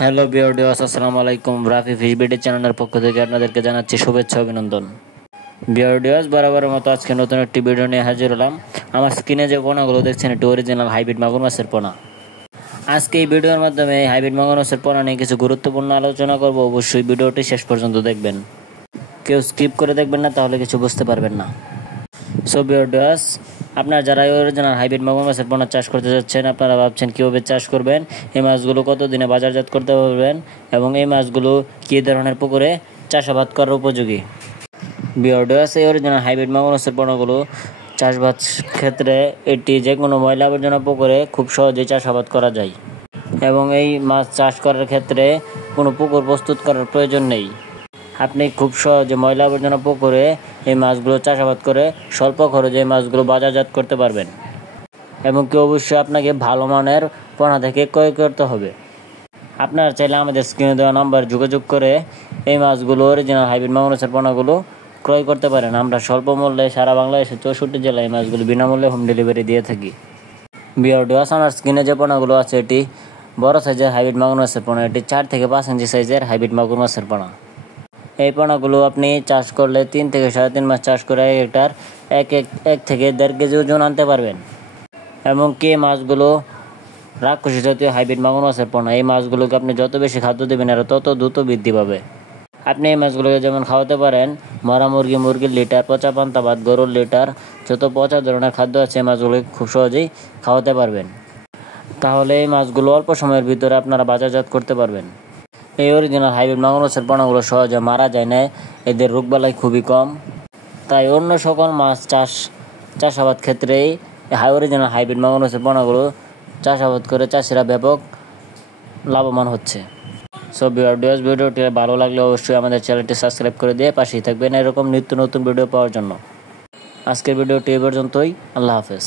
Hello viewers, আসসালামু আলাইকুম। Rafi fish BD চ্যানেলের পক্ষ থেকে আপনাদেরকে জানাচ্ছি শুভেচ্ছা অভিনন্দন। ভিউয়ার্স, বরাবরের মতো আজকে নতুন একটি ভিডিও নিয়ে হাজির হলাম। আমার স্ক্রিনে যে পোনাগুলো দেখছেন এটি অরিজিনাল হাইব্রিড মাগুর মাছের পোনা। আজকে এই ভিডিওর মাধ্যমে এই হাইব্রিড মাগুর মাছের পোনা নিয়ে কিছু গুরুত্বপূর্ণ আলোচনা করব। অবশ্যই ভিডিওটি শেষ পর্যন্ত দেখবেন, কেউ স্কিপ করে দেখবেন না, তাহলে কিছু বুঝতে পারবেন না। সো ভিউয়ার্স, আপনারা যারা অরিজিনাল হাইব্রিড মাগুর মাছের পোনা চাষ করতে যাচ্ছেন, আপনারা ভাবছেন কীভাবে চাষ করবেন, এই মাছগুলো কতদিনে বাজারজাত করতে পারবেন এবং এই মাছগুলো কী ধরনের পুকুরে চাষাবাদ করার উপযোগী। ভিউয়ার্স, এই অরিজিনাল হাইব্রিড মাগুর মাছের পোনাগুলো চাষবাদ ক্ষেত্রে এটি যে কোনো ময়লা আবর্জনা পুকুরে খুব সহজেই চাষাবাদ করা যায় এবং এই মাছ চাষ করার ক্ষেত্রে কোনো পুকুর প্রস্তুত করার প্রয়োজন নেই। আপনি খুব সহজে ময়লা আবর্জনা পুকুরে এই মাছগুলো চাষাবাদ করে স্বল্প খরচে এই মাছগুলো বাজারজাত করতে পারবেন এবং কি অবশ্যই আপনাকে ভালো মানের পোনা থেকে ক্রয় করতে হবে। আপনারা চাইলে আমাদের স্ক্রিনে দেওয়া নাম্বার যোগাযোগ করে এই মাছগুলো অরিজিনাল হাইব্রিড মাগুর মাছের পোনাগুলো ক্রয় করতে পারেন। আমরা স্বল্প মূল্যে সারা বাংলাদেশের 64 জেলায় এই মাছগুলো বিনামূল্যে হোম ডেলিভারি দিয়ে থাকি। ভিউয়ার্স, আমার স্ক্রিনে যে পোনাগুলো আছে এটি বড় সাইজের হাইব্রিড মাগুর মাছের পোনা। এটি 4 থেকে 5 ইঞ্চি সাইজের হাইব্রিড মাগুর মাছের পোনা। এই পোনাগুলো আপনি চাষ করলে 3 থেকে 3.5 মাস চাষ করে একটার এক থেকে 1.5 কেজি ওজন আনতে পারবেন। এবং কি মাছগুলো রাক্ষসী জাতীয় হাইব্রিড মাগুর মাছের পোনা। এই মাছগুলোকে আপনি যত বেশি খাদ্য দেবেন এরা তত দ্রুত বৃদ্ধি পাবে। আপনি এই মাছগুলোকে যেমন খাওয়াতে পারেন মরা মুরগির লিটার, পচা পান্তা ভাত, গরুর লিটার, যত পচা ধরনের খাদ্য আছে এই মাছগুলোকে খুব সহজেই খাওয়াতে পারবেন। তাহলে এই মাছগুলো অল্প সময়ের ভিতরে আপনারা বাজারজাত করতে পারবেন। এই অরিজিনাল হাইব্রিড মাগুর মাছের পোনাগুলো সহজে মারা যায় না, এদের রোগবালাই খুবই কম। তাই অন্য সকল মাছ চাষাবাদ ক্ষেত্রেই অরিজিনাল হাইব্রিড মাগুর মাছের পোনাগুলো চাষাবাদ করে চাষিরা ব্যাপক লাভবান হচ্ছে। সো ভিউয়ার্স, ভিডিওটি ভালো লাগলে অবশ্যই আমাদের চ্যানেলটি সাবস্ক্রাইব করে দিয়ে পাশেই থাকবেন এরকম নিত্য নতুন ভিডিও পাওয়ার জন্য। আজকের ভিডিওটি এ পর্যন্তই। আল্লাহ হাফেজ।